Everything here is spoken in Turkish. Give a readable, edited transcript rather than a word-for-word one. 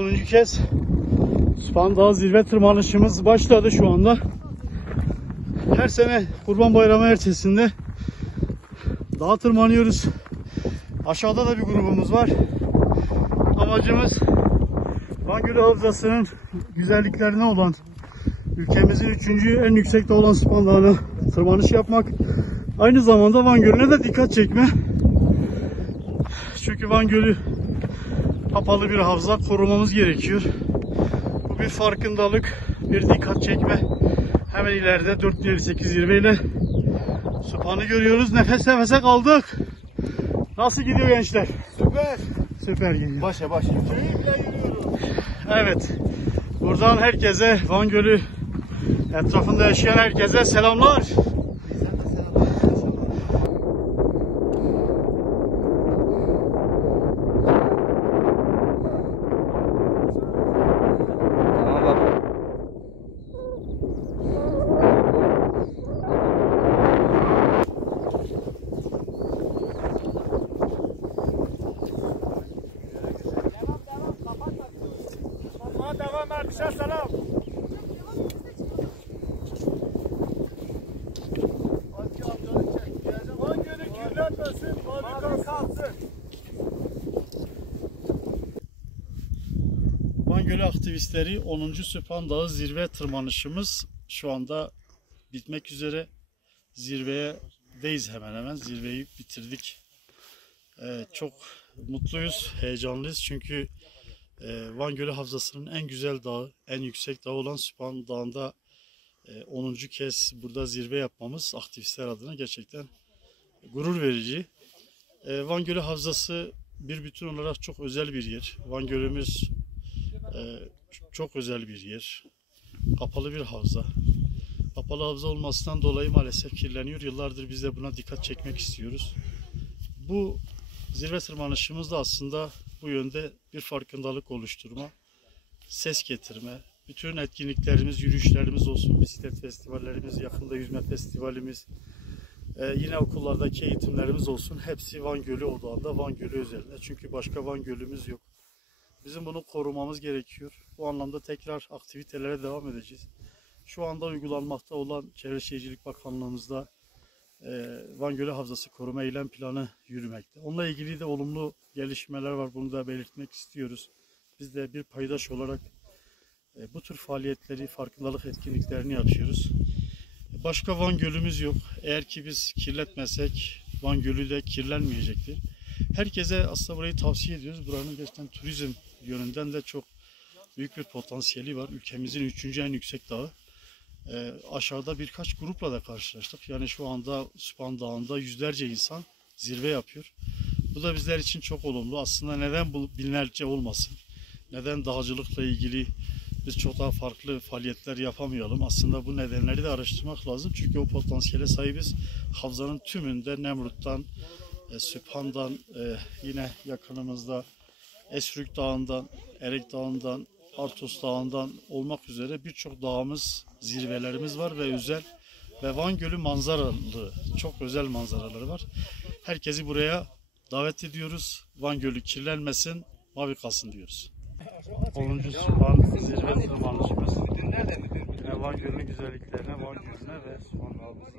sonuncu kez Süphan Dağı zirve tırmanışımız başladı şu anda. Her sene Kurban Bayramı ertesinde dağa tırmanıyoruz. Aşağıda da bir grubumuz var. Amacımız Van Gölü Havzası'nın güzelliklerine olan, ülkemizin 3. en yüksekte olan Süphan Dağı'na tırmanış yapmak. Aynı zamanda Van Gölü'ne de dikkat çekme. Çünkü Van Gölü kapalı bir havza, korumamız gerekiyor. Bu bir farkındalık, bir dikkat çekme. Hemen ileride 458 zirveyle Süphan'ı görüyoruz. Nefes nefese kaldık. Nasıl gidiyor gençler? Süper. Süper gidiyor. Başa. Keyifle yürüyoruz. Evet. Buradan herkese, Van Gölü etrafında yaşayan herkese selamlar. Devam Erdişe selam. Van Gölü kirlenmesin, fabrika kalsın. Van Gölü aktivistleri 10. Süphan Dağı zirve tırmanışımız şu anda bitmek üzere. Zirvedeyiz hemen hemen. Zirveyi bitirdik. Çok mutluyuz, heyecanlıyız çünkü Van Gölü Havzası'nın en güzel dağı, en yüksek dağı olan Süphan Dağı'nda 10. kez burada zirve yapmamız aktivistler adına gerçekten gurur verici. Van Gölü Havzası bir bütün olarak çok özel bir yer. Van Gölümüz çok özel bir yer. Kapalı bir havza. Kapalı havza olmasından dolayı maalesef kirleniyor. Yıllardır biz de buna dikkat çekmek istiyoruz. Bu zirve tırmanışımız da aslında bu yönde bir farkındalık oluşturma, ses getirme, bütün etkinliklerimiz, yürüyüşlerimiz olsun, bisiklet festivallerimiz, yakında yüzme festivalimiz, yine okullardaki eğitimlerimiz olsun. Hepsi Van Gölü odağında, Van Gölü üzerinde. Çünkü başka Van Gölümüz yok. Bizim bunu korumamız gerekiyor. Bu anlamda tekrar aktivitelere devam edeceğiz. Şu anda uygulanmakta olan Çevre Şehircilik Bakanlığımızda Van Gölü Havzası Koruma Eylem Planı yürümekte. Onunla ilgili de olumlu gelişmeler var. Bunu da belirtmek istiyoruz. Biz de bir paydaş olarak bu tür faaliyetleri, farkındalık etkinliklerini yapıyoruz. Başka Van Gölümüz yok. Eğer ki biz kirletmesek Van Gölü de kirlenmeyecektir. Herkese aslında burayı tavsiye ediyoruz. Buranın gerçekten turizm yönünden de çok büyük bir potansiyeli var. Ülkemizin 3. en yüksek dağı. Aşağıda birkaç grupla da karşılaştık. Yani şu anda Süphan Dağı'nda yüzlerce insan zirve yapıyor. Bu da bizler için çok olumlu. Aslında neden bu binlerce olmasın? Neden dağcılıkla ilgili biz çok daha farklı faaliyetler yapamayalım? Aslında bu nedenleri de araştırmak lazım. Çünkü o potansiyele sahibiz. Havzanın tümünde Nemrut'tan, Süphan'dan, yine yakınımızda Esrük Dağı'ndan, Erek Dağı'ndan, Artos Dağı'ndan olmak üzere birçok dağımız, zirvelerimiz var ve özel ve Van Gölü manzaralı, çok özel manzaraları var. Herkesi buraya davet ediyoruz. Van Gölü kirlenmesin, mavi kalsın diyoruz. 10. Süphan zirve tırmanışımız. Yine Van Gölü'nün güzelliklerine, Van Gölü'ne ve Süphan Dağı'mızın